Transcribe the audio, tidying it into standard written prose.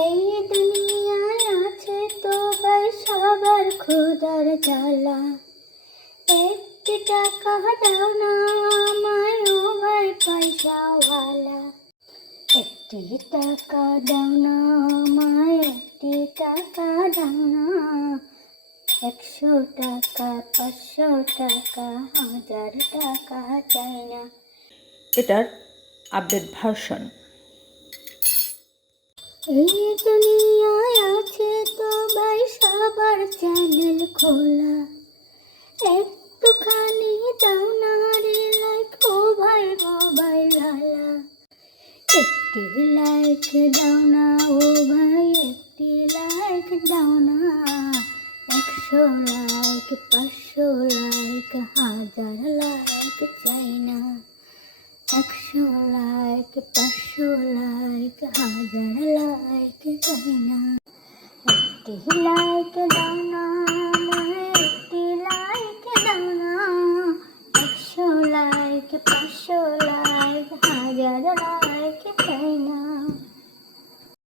এই দুনিয়ায় আছে তো ভাই সবার খোদার জ্বালা। একটি টাকা দাও না আমায় ও ভাই পয়সাওয়ালা। একটি টাকা দাও না আমায়, একটি টাকা দাও না। 100 টাকা 500 টাকা 1000 টাকা চাই না। এটার আপডেট ভার্সন। এই দুনিয়ায় আছে তো ভাই সবার চ্যানেল খোলা। একটুখানি দাও না রে লাইক ও ভাই মোবাইল হালা। একটি লাইক দাও না ও ভাই, একটি লাইক দাও না। 100 লাইক 500 লাইক 1000 লাইক চাই না। 100 লাইক 500 লাইক 1000 লাইক চাই না। একটি লাইক দাও না আমায়, একটি লাইক দাও না। 100 লাইক 500 লাইক 1000 লাইক